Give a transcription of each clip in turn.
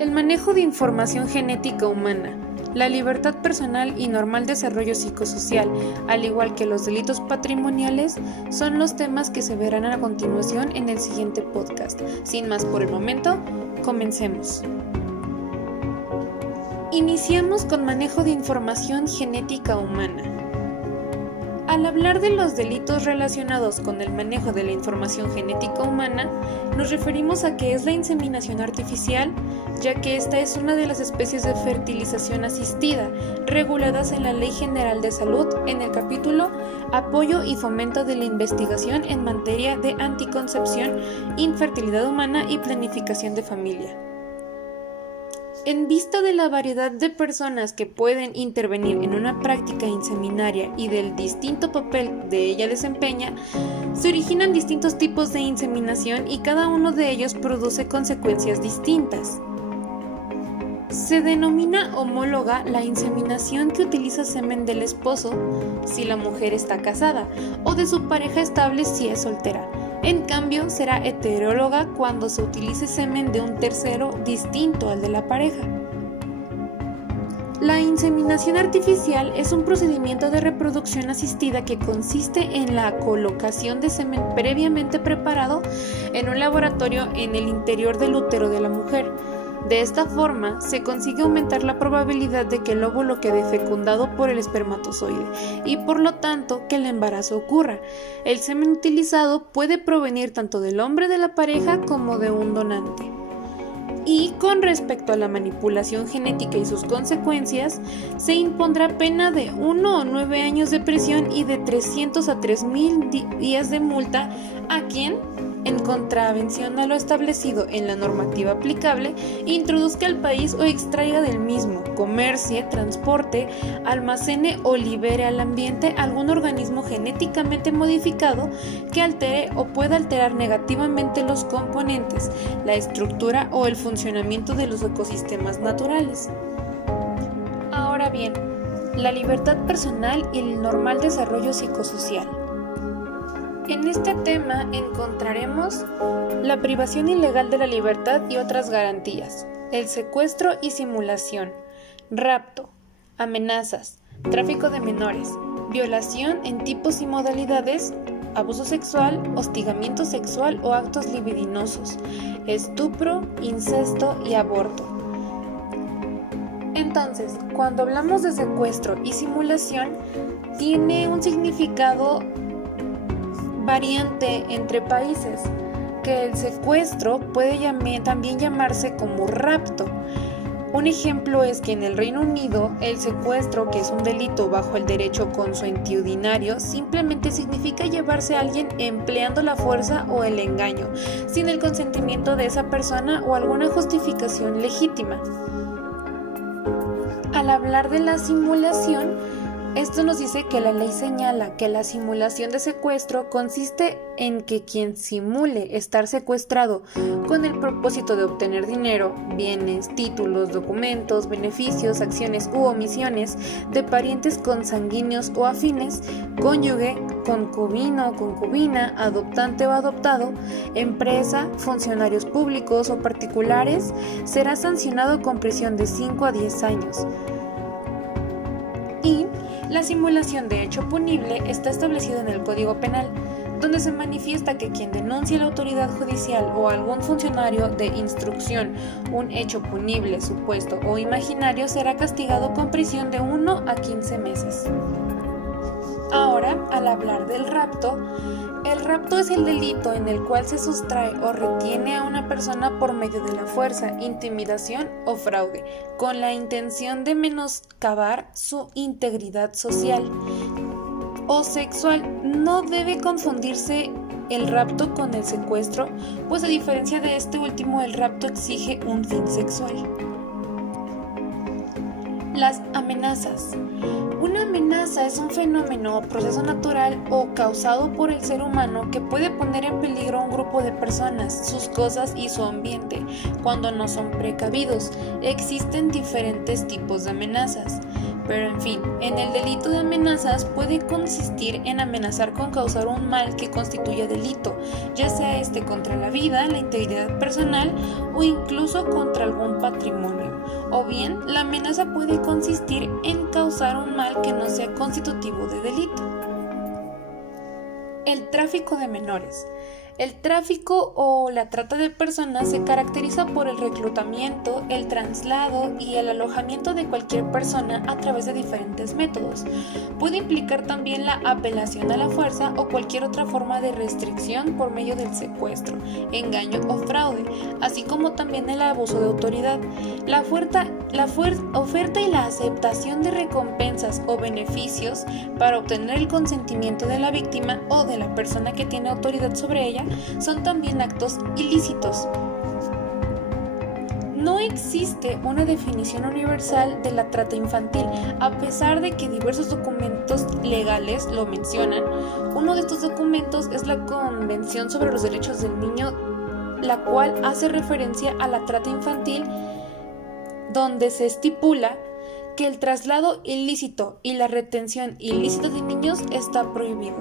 El manejo de información genética humana, la libertad personal y normal desarrollo psicosocial, al igual que los delitos patrimoniales, son los temas que se verán a continuación en el siguiente podcast. Sin más por el momento, comencemos. Iniciamos con manejo de información genética humana. Al hablar de los delitos relacionados con el manejo de la información genética humana, nos referimos a que es la inseminación artificial, ya que esta es una de las especies de fertilización asistida reguladas en la Ley General de Salud en el capítulo Apoyo y fomento de la investigación en materia de anticoncepción, infertilidad humana y planificación de familia. En vista de la variedad de personas que pueden intervenir en una práctica inseminaria y del distinto papel que ella desempeña, se originan distintos tipos de inseminación y cada uno de ellos produce consecuencias distintas. Se denomina homóloga la inseminación que utiliza semen del esposo si la mujer está casada o de su pareja estable si es soltera. En cambio, será heteróloga cuando se utilice semen de un tercero distinto al de la pareja. La inseminación artificial es un procedimiento de reproducción asistida que consiste en la colocación de semen previamente preparado en un laboratorio en el interior del útero de la mujer. De esta forma, se consigue aumentar la probabilidad de que el óvulo quede fecundado por el espermatozoide y por lo tanto que el embarazo ocurra. El semen utilizado puede provenir tanto del hombre de la pareja como de un donante. Y con respecto a la manipulación genética y sus consecuencias, se impondrá pena de 1 o 9 años de prisión y de 300 a 3,000 días de multa a quien, en contravención a lo establecido en la normativa aplicable, introduzca al país o extraiga del mismo, comercie, transporte, almacene o libere al ambiente algún organismo genéticamente modificado que altere o pueda alterar negativamente los componentes, la estructura o el funcionamiento de los ecosistemas naturales. Ahora bien, la libertad personal y el normal desarrollo psicosocial. En este tema encontraremos la privación ilegal de la libertad y otras garantías, el secuestro y simulación, rapto, amenazas, tráfico de menores, violación en tipos y modalidades, abuso sexual, hostigamiento sexual o actos libidinosos, estupro, incesto y aborto. Entonces, cuando hablamos de secuestro y simulación, tiene un significado variante entre países, que el secuestro puede también llamarse como rapto. Un ejemplo es que en el Reino Unido el secuestro, que es un delito bajo el derecho consuetudinario, simplemente significa llevarse a alguien empleando la fuerza o el engaño, sin el consentimiento de esa persona o alguna justificación legítima. Al hablar de la simulación, esto nos dice que la ley señala que la simulación de secuestro consiste en que quien simule estar secuestrado con el propósito de obtener dinero, bienes, títulos, documentos, beneficios, acciones u omisiones de parientes consanguíneos o afines, cónyuge, concubino o concubina, adoptante o adoptado, empresa, funcionarios públicos o particulares, será sancionado con prisión de 5 a 10 años. Y la simulación de hecho punible está establecida en el Código Penal, donde se manifiesta que quien denuncie a la autoridad judicial o a algún funcionario de instrucción un hecho punible, supuesto o imaginario será castigado con prisión de 1 a 15 meses. Ahora, al hablar del rapto, el rapto es el delito en el cual se sustrae o retiene a una persona por medio de la fuerza, intimidación o fraude, con la intención de menoscabar su integridad social o sexual. No debe confundirse el rapto con el secuestro, pues a diferencia de este último, el rapto exige un fin sexual. Las amenazas. Una amenaza es un fenómeno o proceso natural o causado por el ser humano que puede poner en peligro a un grupo de personas, sus cosas y su ambiente, cuando no son precavidos. Existen diferentes tipos de amenazas. Pero en fin, en el delito de amenazas puede consistir en amenazar con causar un mal que constituya delito, ya sea este contra la vida, la integridad personal o incluso contra algún patrimonio. O bien, la amenaza puede consistir en causar un mal que no sea constitutivo de delito. El tráfico de menores. El tráfico o la trata de personas se caracteriza por el reclutamiento, el traslado y el alojamiento de cualquier persona a través de diferentes métodos. Puede implicar también la apelación a la fuerza o cualquier otra forma de restricción por medio del secuestro, engaño o fraude, así como también el abuso de autoridad. La oferta y la aceptación de recompensas o beneficios para obtener el consentimiento de la víctima o de la persona que tiene autoridad sobre ella son también actos ilícitos. No existe una definición universal de la trata infantil, a pesar de que diversos documentos legales lo mencionan. Uno de estos documentos es la Convención sobre los Derechos del Niño, la cual hace referencia a la trata infantil, donde se estipula que el traslado ilícito y la retención ilícita de niños está prohibido.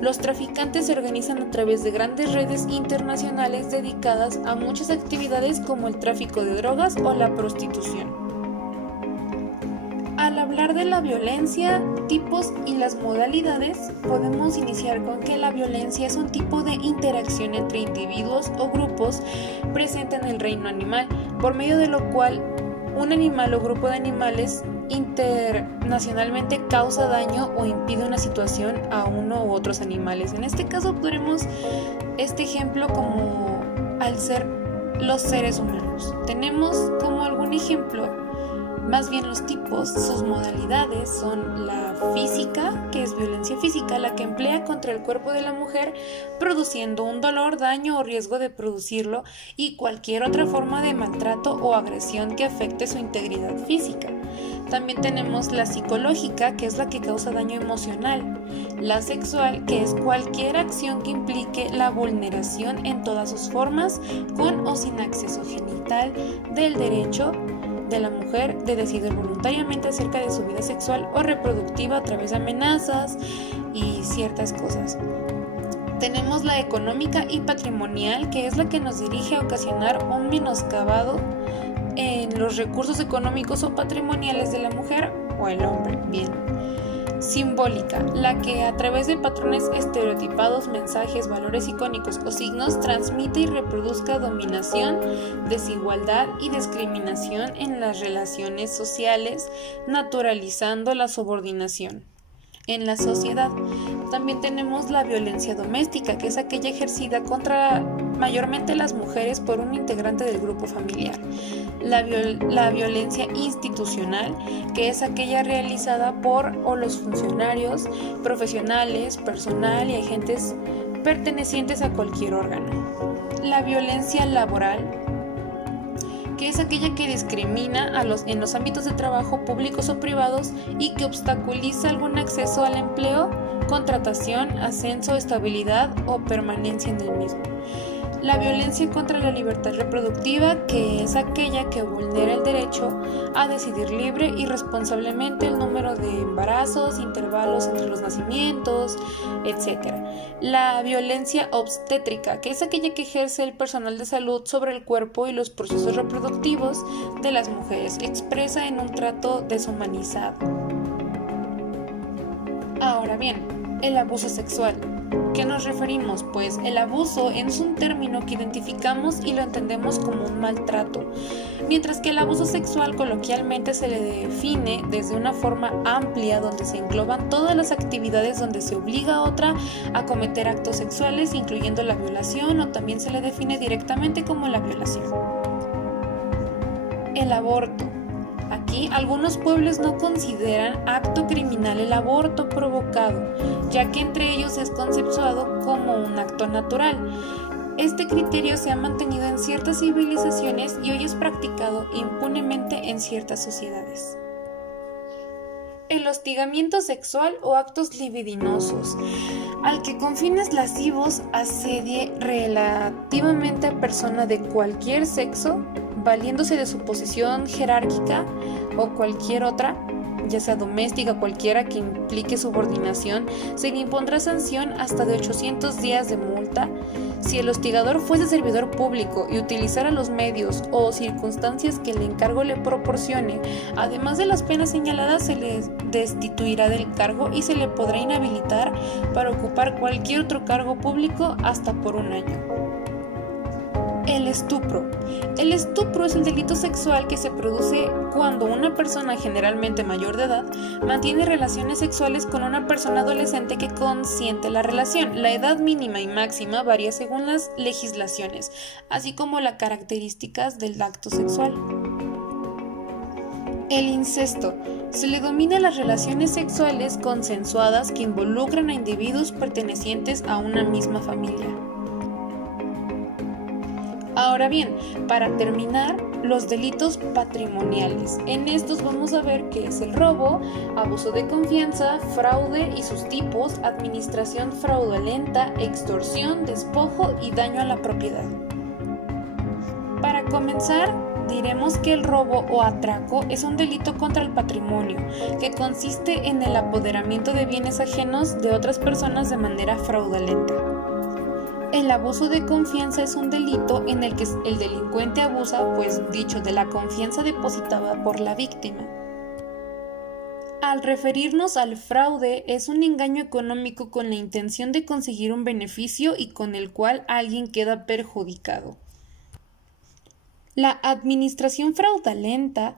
Los traficantes se organizan a través de grandes redes internacionales dedicadas a muchas actividades como el tráfico de drogas o la prostitución. Al hablar de la violencia, tipos y las modalidades, podemos iniciar con que la violencia es un tipo de interacción entre individuos o grupos presente en el reino animal, por medio de lo cual un animal o grupo de animales internacionalmente causa daño o impide una situación a uno u otros animales. En este caso obtendremos este ejemplo como al ser los seres humanos. Tenemos como algún ejemplo, más bien los tipos, sus modalidades son la física, que es violencia física, la que emplea contra el cuerpo de la mujer, produciendo un dolor, daño o riesgo de producirlo, y cualquier otra forma de maltrato o agresión que afecte su integridad física. También tenemos la psicológica, que es la que causa daño emocional, la sexual, que es cualquier acción que implique la vulneración en todas sus formas, con o sin acceso genital, del derecho de la mujer de decidir voluntariamente acerca de su vida sexual o reproductiva a través de amenazas y ciertas cosas. Tenemos la económica y patrimonial, que es la que nos dirige a ocasionar un menoscabado en los recursos económicos o patrimoniales de la mujer o el hombre. Bien. Simbólica, la que a través de patrones estereotipados, mensajes, valores icónicos o signos transmite y reproduzca dominación, desigualdad y discriminación en las relaciones sociales, naturalizando la subordinación en la sociedad. También tenemos la violencia doméstica, que es aquella ejercida contra mayormente las mujeres por un integrante del grupo familiar. La violencia institucional, que es aquella realizada por o los funcionarios, profesionales, personal y agentes pertenecientes a cualquier órgano. La violencia laboral, que es aquella que discrimina en los ámbitos de trabajo públicos o privados y que obstaculiza algún acceso al empleo, contratación, ascenso, estabilidad o permanencia en el mismo. La violencia contra la libertad reproductiva, que es aquella que vulnera el derecho a decidir libre y responsablemente el número de embarazos, intervalos entre los nacimientos, etc. La violencia obstétrica, que es aquella que ejerce el personal de salud sobre el cuerpo y los procesos reproductivos de las mujeres, expresa en un trato deshumanizado. Ahora bien, el abuso sexual. ¿Qué nos referimos? Pues el abuso es un término que identificamos y lo entendemos como un maltrato, mientras que el abuso sexual coloquialmente se le define desde una forma amplia donde se engloban todas las actividades donde se obliga a otra a cometer actos sexuales, incluyendo la violación, o también se le define directamente como la violación. El aborto. Aquí, algunos pueblos no consideran acto criminal el aborto provocado, ya que entre ellos es conceptuado como un acto natural. Este criterio se ha mantenido en ciertas civilizaciones y hoy es practicado impunemente en ciertas sociedades. El hostigamiento sexual o actos libidinosos, al que con fines lascivos asedie relativamente a persona de cualquier sexo, valiéndose de su posición jerárquica o cualquier otra, ya sea doméstica o cualquiera que implique subordinación, se le impondrá sanción hasta de 800 días de multa. Si el hostigador fuese servidor público y utilizara los medios o circunstancias que el encargo le proporcione, además de las penas señaladas, se le destituirá del cargo y se le podrá inhabilitar para ocupar cualquier otro cargo público hasta por 1 año. El estupro. El estupro es el delito sexual que se produce cuando una persona, generalmente mayor de edad, mantiene relaciones sexuales con una persona adolescente que consiente la relación. La edad mínima y máxima varía según las legislaciones, así como las características del acto sexual. El incesto. Se le denomina las relaciones sexuales consensuadas que involucran a individuos pertenecientes a una misma familia. Ahora bien, para terminar, los delitos patrimoniales. En estos vamos a ver qué es el robo, abuso de confianza, fraude y sus tipos, administración fraudulenta, extorsión, despojo y daño a la propiedad. Para comenzar, diremos que el robo o atraco es un delito contra el patrimonio, que consiste en el apoderamiento de bienes ajenos de otras personas de manera fraudulenta. El abuso de confianza es un delito en el que el delincuente abusa, pues dicho, de la confianza depositada por la víctima. Al referirnos al fraude, es un engaño económico con la intención de conseguir un beneficio y con el cual alguien queda perjudicado. La administración fraudulenta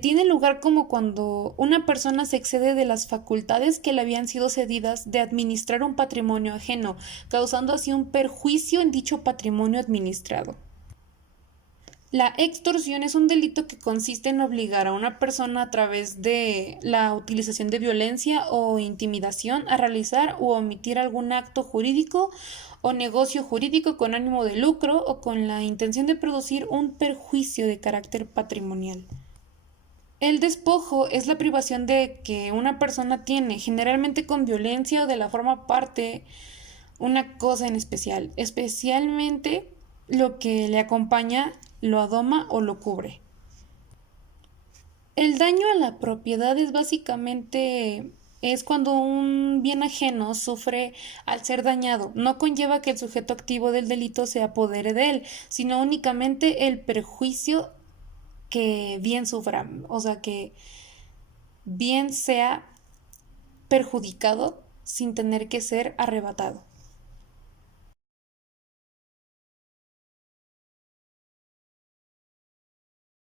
tiene lugar como cuando una persona se excede de las facultades que le habían sido cedidas de administrar un patrimonio ajeno, causando así un perjuicio en dicho patrimonio administrado. La extorsión es un delito que consiste en obligar a una persona a través de la utilización de violencia o intimidación a realizar u omitir algún acto jurídico o negocio jurídico con ánimo de lucro o con la intención de producir un perjuicio de carácter patrimonial. El despojo es la privación de que una persona tiene, generalmente con violencia o de la forma parte, una cosa en especial, especialmente lo que le acompaña, lo adoma o lo cubre. El daño a la propiedad es cuando un bien ajeno sufre al ser dañado. No conlleva que el sujeto activo del delito se apodere de él, sino únicamente el perjuicio que bien sufra, o sea, que bien sea perjudicado sin tener que ser arrebatado.